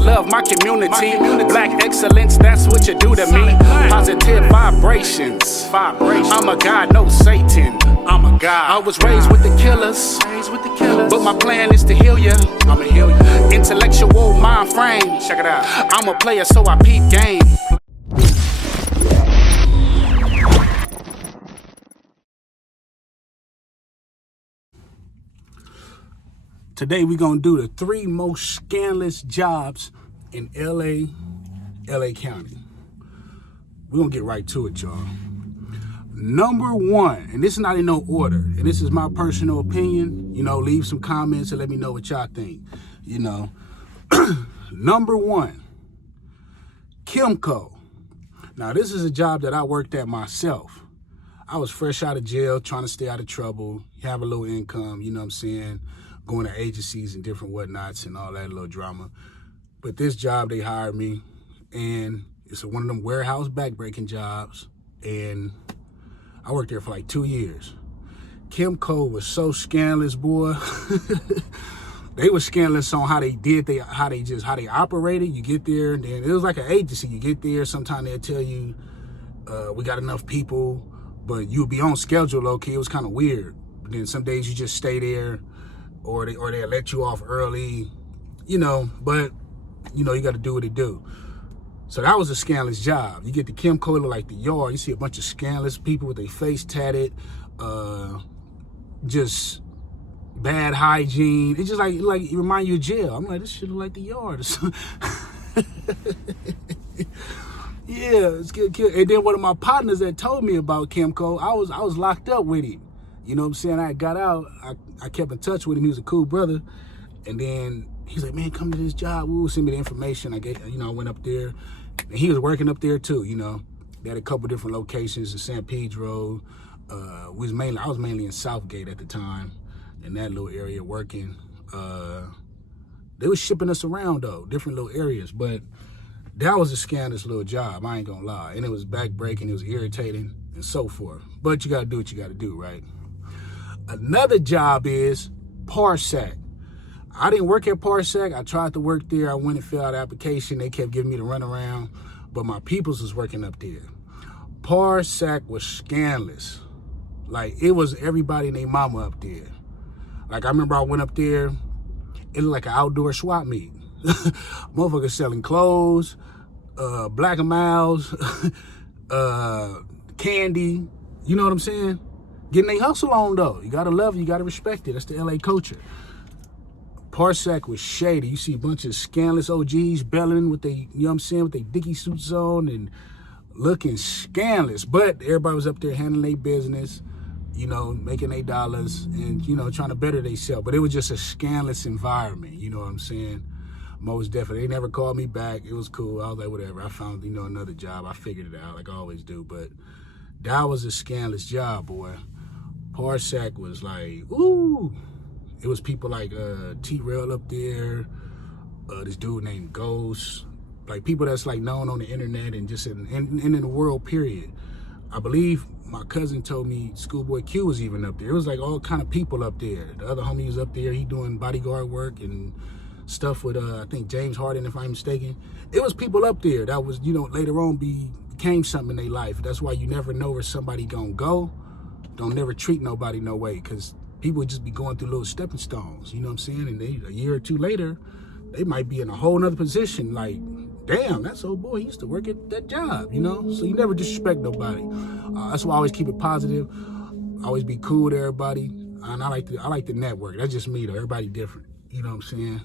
love my community. Black excellence, that's what you do to me. Positive vibrations. I'm a god, no Satan. I'm a god. I was raised with the killers, but my plan is to heal ya. I'ma heal you. Intellectual mind frame. Check it out. I'm a player, so I peep game. Today we're gonna do the 3 most scandalous jobs in LA County. We're gonna get right to it, y'all. Number 1, and this is not in no order, and this is my personal opinion. You know, leave some comments and let me know what y'all think. You know, number 1, Kimco. Now, this is a job that I worked at myself. I was fresh out of jail, trying to stay out of trouble, have a little income, you know what I'm saying? Going to agencies and different whatnots and all that little drama. But this job, they hired me, and it's one of them warehouse backbreaking jobs, and I worked there for like 2 years. Kimco was so scandalous, boy. They were scandalous on how they operated. You get there, and then it was like an agency. You get there, sometimes they'll tell you, we got enough people, but you'll be on schedule, okay? It was kind of weird. But then some days you just stay there, or they'll let you off early, you know, but, you know, you got to do what they do. So that was a scandalous job. You get the Kimco, like the yard, you see a bunch of scandalous people with their face tatted, just bad hygiene. It's just like it remind you of jail. I'm like, this shit look like the yard or something. Yeah, it's good. And then one of my partners that told me about Kimco, I was locked up with him. You know what I'm saying? I got out, I kept in touch with him. He was a cool brother. And then he's like, man, come to this job. Ooh, send me the information. I went up there. And he was working up there too, you know. They had a couple different locations in San Pedro. I was mainly in Southgate at the time, in that little area working. They was shipping us around though, different little areas. But that was a scandalous little job, I ain't gonna lie. And it was backbreaking, it was irritating, and so forth. But you gotta do what you gotta do, right? Another job is Parsec. I didn't work at Parsec. I tried to work there. I went and filled out an application. They kept giving me the runaround, but my peoples was working up there. Parsec was scandalous. Like, it was everybody and their mama up there. Like, I remember I went up there, it looked like an outdoor swap meet. Motherfuckers selling clothes, Black and Miles, candy, you know what I'm saying? Getting their hustle on though. You gotta love it, you gotta respect it. That's the LA culture. Parsec was shady. You see a bunch of scandalous OGs belling with you know what I'm saying, with their dicky suits on and looking scandalous. But everybody was up there handling their business, you know, making their dollars and, you know, trying to better themselves. But it was just a scandalous environment, you know what I'm saying? Most definitely. They never called me back. It was cool. I was like, whatever. I found, you know, another job. I figured it out like I always do. But that was a scandalous job, boy. Parsec was like, ooh. It was people like T-Rail up there, this dude named Ghost, like people that's like known on the internet and just in the world, period. I believe my cousin told me Schoolboy Q was even up there. It was like all kind of people up there. The other homie was up there, he doing bodyguard work and stuff with, I think James Harden, if I'm mistaken. It was people up there that was, you know, later on became something in their life. That's why you never know where somebody gonna go. Don't never treat nobody no way, because people just be going through little stepping stones, you know what I'm saying? And a year or two later, they might be in a whole nother position. Like, damn, that's old boy, he used to work at that job, you know? So you never disrespect nobody. That's why I always keep it positive. Always be cool with everybody. And I like the network. That's just me though. Everybody different, you know what I'm saying?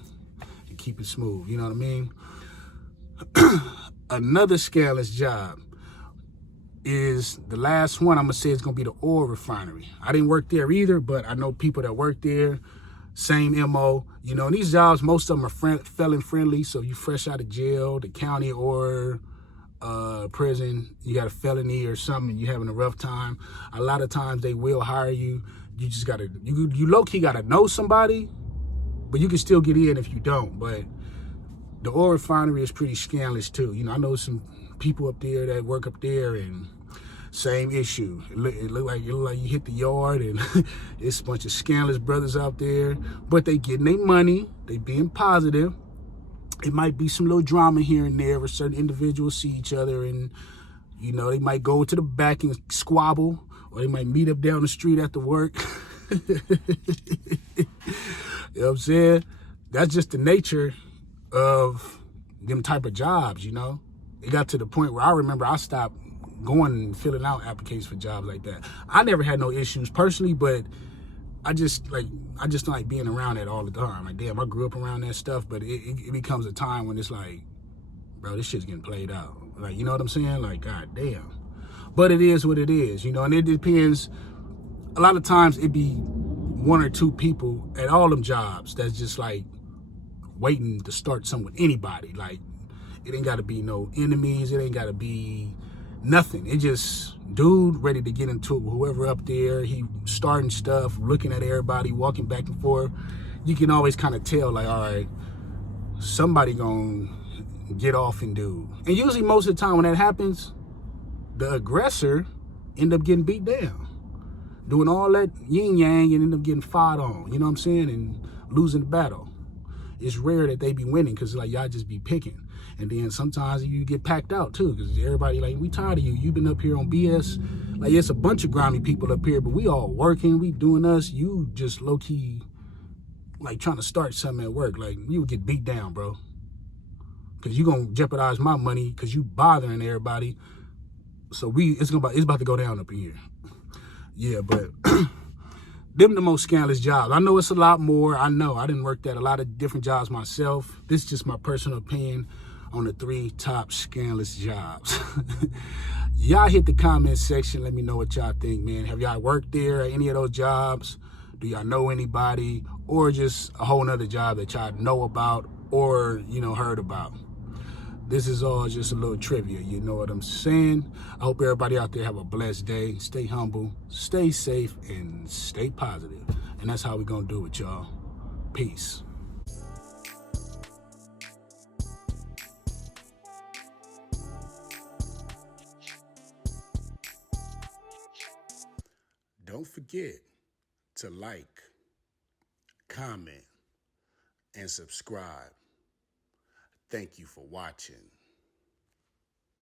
And keep it smooth, you know what I mean? Another scandalous job is the last one. I'm gonna say it's gonna be the oil refinery. I didn't work there either, but I know people that work there. Same MO, you know. And these jobs, most of them are felon friendly. So you fresh out of jail, the county or prison, you got a felony or something, and you having a rough time. A lot of times they will hire you. You just gotta, you low key gotta know somebody, but you can still get in if you don't. But the oil refinery is pretty scandalous too. You know, I know some people up there that work up there, and same issue. It look like you hit the yard, and it's a bunch of scandalous brothers out there, but they getting their money, they being positive, It might be some little drama here and there where certain individuals see each other and, you know, they might go to the back and squabble, or they might meet up down the street after work. You know what I'm saying? That's just the nature of them type of jobs, you know? It got to the point where I remember I stopped going and filling out applications for jobs like that. I never had no issues personally, but I just don't like being around that all the time. Like, damn, I grew up around that stuff, but it becomes a time when it's like, bro, this shit's getting played out. Like, you know what I'm saying? Like, god damn. But it is what it is, you know, and it depends. A lot of times it be one or two people at all them jobs that's just like waiting to start something with anybody. Like, it ain't got to be no enemies. It ain't got to be nothing. It just dude ready to get into it with whoever up there. He starting stuff, looking at everybody, walking back and forth. You can always kind of tell, like, all right, somebody gonna get off and do. And usually most of the time when that happens, the aggressor end up getting beat down, doing all that yin yang and end up getting fought on, you know what I'm saying, and losing the battle. It's rare that they be winning because like y'all just be picking. And then sometimes you get packed out too because everybody like, we tired of you. You've been up here on BS. Like, it's a bunch of grimy people up here, but we all working, we doing us. You just low key like trying to start something at work. Like, you would get beat down, bro. Because you gonna jeopardize my money because you bothering everybody. So it's about to go down up in here. Yeah, but them the most scandalous jobs. I know it's a lot more. I know I didn't work at a lot of different jobs myself. This is just my personal opinion on the 3 top scandalous jobs. Y'all hit the comment section. Let me know what y'all think, man. Have y'all worked there at any of those jobs? Do y'all know anybody? Or just a whole nother job that y'all know about or, you know, heard about? This is all just a little trivia, you know what I'm saying? I hope everybody out there have a blessed day. Stay humble, stay safe, and stay positive. And that's how we're gonna do it, y'all. Peace. Don't forget to like, comment, and subscribe. Thank you for watching.